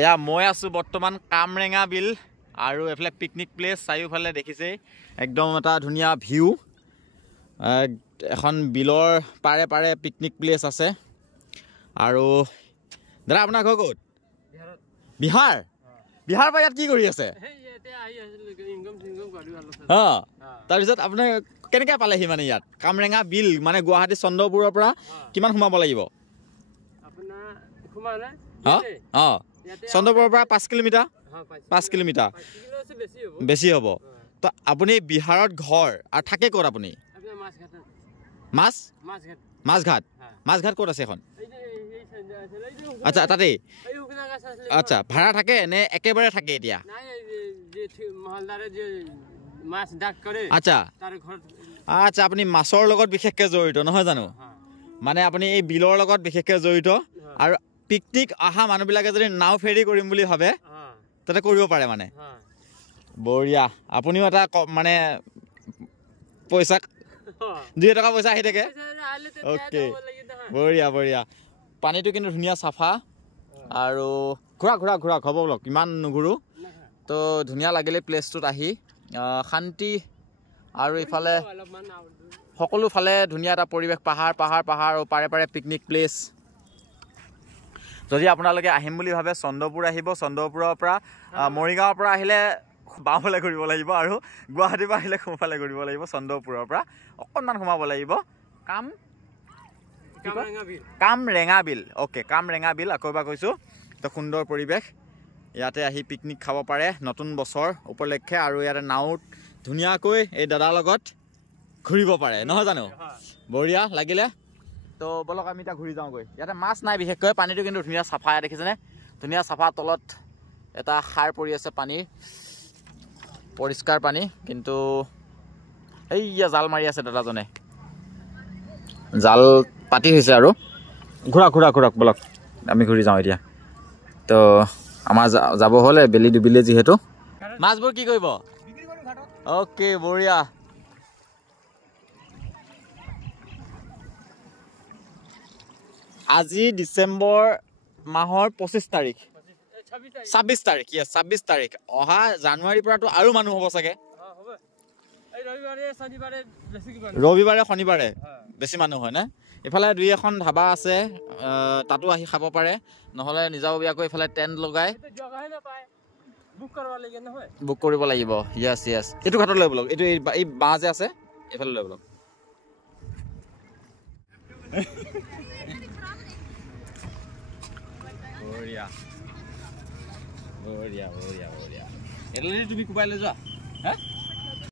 এয়া মই আছো বৰ্তমান কামৰেঙা বিল আৰু এফালে পিকনিক প্লেস চাৰিওফালে দেখিছে একদম এটা ধুনীয়া ভিউ এখন বিলৰ পাৰে পাৰে পিকনিক প্লেস আছে আৰু দাদা আপোনাৰ ঘৰ ক'ত বিহাৰ বিহাৰ পৰা ইয়াত কি কৰি আছে তাৰ পিছত আপুনি কেনেকৈ পালেহি মানে ইয়াত কামৰেঙা বিল মানে গুৱাহাটী চন্দ্ৰপুৰৰ পৰা কিমান সোমাব লাগিব চন্দ্ৰপুৰৰ পৰা 5 কিলোমিটাৰ 5 কিলোমিটাৰ বেছি হ'ব তো আপুনি বিহাৰত ঘৰ আৰু থাকে ক'ত আপুনি মাছঘাট ক'ত আছে এখন আচ্ছা তাতে আচ্ছা ভাড়া থাকে নে একেবাৰে থাকে এতিয়া আচ্ছা আচ্ছা আপুনি মাছৰ লগত বিশেষকৈ জড়িত নহয় জানো মানে আপুনি এই বিলৰ লগত বিশেষকৈ জড়িত আৰু পিকনিক আহা মানুহবিলাকে যদি নাও ফেৰী কৰিম বুলি ভাবে তাতে কৰিব পাৰে মানে বঢ়িয়া আপুনিও এটা মানে পইচা 2 টকা পইচা আহি থাকে ওকে বঢ়িয়া বঢ়িয়া পানীটো কিন্তু ধুনীয়া চাফা আৰু ঘূৰা হ'ব বলক ইমান নুঘূৰো তো ধুনীয়া লাগিলে প্লেচটোত আহি শান্তি আৰু ইফালে সকলো ফালে ধুনীয়া এটা পৰিৱেশ পাহাৰ আৰু পাৰে পাৰে পিকনিক প্লেচ যদি আপোনালোকে আহিম বুলি ভাবে চন্দ্ৰপুৰ আহিব চন্দ্ৰপুৰৰ পৰা মৰিগাঁৱৰ পৰা আহিলে বাওঁফালে ঘূৰিব লাগিব আৰু গুৱাহাটীৰ পৰা আহিলে সোঁফালে ঘূৰিব লাগিব চন্দ্ৰপুৰৰ পৰা অকণমান সোমাব লাগিব কামৰেঙা বিল অ'কে কামৰেঙা বিল আকৌ এবাৰ কৈছোঁ তো সুন্দৰ পৰিৱেশ ইয়াতে আহি পিকনিক খাব পাৰে নতুন বছৰ উপলক্ষে আৰু ইয়াতে নাওত ধুনীয়াকৈ এই দাদাৰ লগত ঘূৰিব পাৰে নহয় জানো বঢ়িয়া লাগিলে তো বলক আমি এতিয়া ঘূৰি যাওঁগৈ ইয়াতে মাছ নাই বিশেষকৈ পানীটো কিন্তু ধুনীয়া চাফা দেখিছেনে ধুনীয়া চাফা তলত এটা সাৰ পৰি আছে পানী পৰিষ্কাৰ পানী কিন্তু এইয়া জাল মাৰি আছে দাদাজনে জাল পাতি হৈছে আৰু ঘূৰক বলক আমি ঘূৰি যাওঁ এতিয়া তো আমাৰ যাব হ'লে বেলি ডুবিলে যিহেতু মাছবোৰ কি কৰিব অ'কে বঢ়িয়া আজি ডিচেম্বৰ মাহৰ 25 তাৰিখ 26 তাৰিখ 26 তাৰিখ অহা জানুৱাৰীৰ পৰাতো আৰু মানুহ হ'ব চাগে ৰবিবাৰে শনিবাৰে বেছি মানুহ হয় না এফালে 2-এখন ধাবা আছে তাতো আহি খাব পাৰে নহ'লে নিজাববীয়াকৈ এফালে টেণ্ট লগাই বুক কৰিব লাগিব য়েছ এইটো ঘাটত লৈ বলক এইটো এই বাঁহ যে আছে এইফালে লৈ বলক বঢ়িয়া তুমি কোবাই লৈ যোৱা